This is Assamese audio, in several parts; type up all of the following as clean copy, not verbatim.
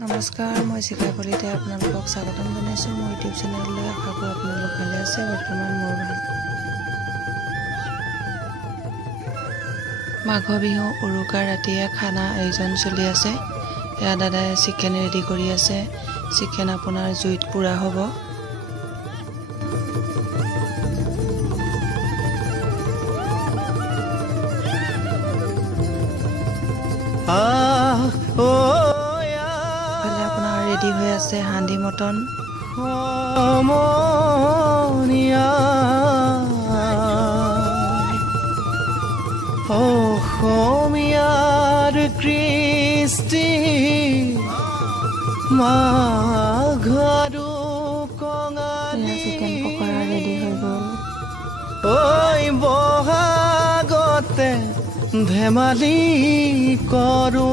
নমস্কাৰ মই শিখা কলিতে আপোনালোকক স্বাগতম জনাইছো মোৰ ইউটিউব চেনেললৈ আশা কৰোঁ আপোনালোক ভালে আছে বৰ্তমান মোৰ ভাল মাঘ বিহু উৰুকাৰ ৰাতিয়ে খানা আয়োজন চলি আছে এয়া দাদাই চিকেন ৰেডি কৰি আছে চিকেন আপোনাৰ জুইত পুৰা হ'ব रेडी हुए आसे हांडी मटन कृष्टि माघरू चिकेन पकोड़ा रेडी हो गल बहागते धेमाली करू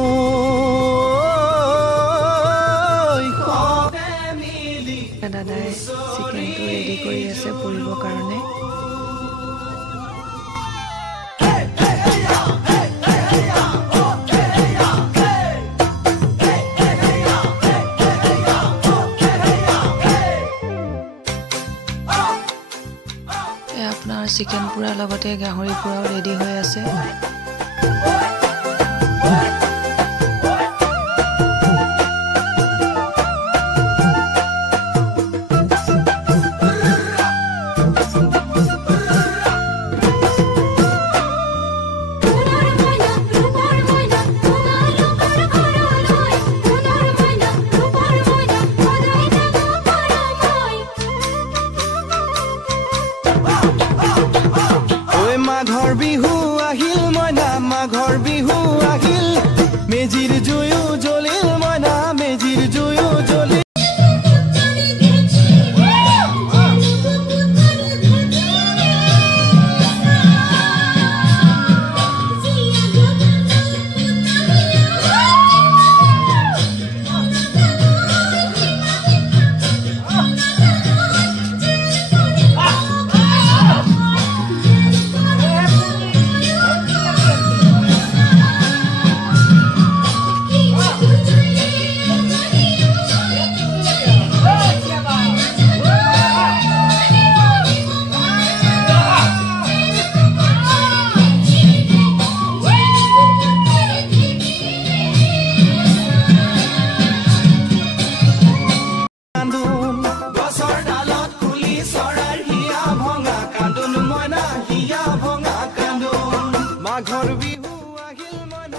दादाई चिकेन तो रेडी करी आसे पुरिबो कारणे अपना चिकेन पुरा लगते गाहरी पुराओ रेडी हो आसे माघर बिहु आहिल मना माघर बिहु आहिल मेजिर जुयु जलिल मना मेजिर जुयु जलिल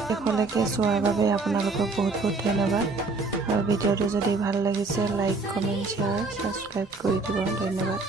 देखলৈকে চোৱাৰ বাবে আপোনালোকক বহুত বহুত ধন্যবাদ আৰু ভিডিঅটো যদি ভাল লাগিছে লাইক কমেন্ট শেয়াৰ সাবস্ক্ৰাইব কৰি দিব ধন্যবাদ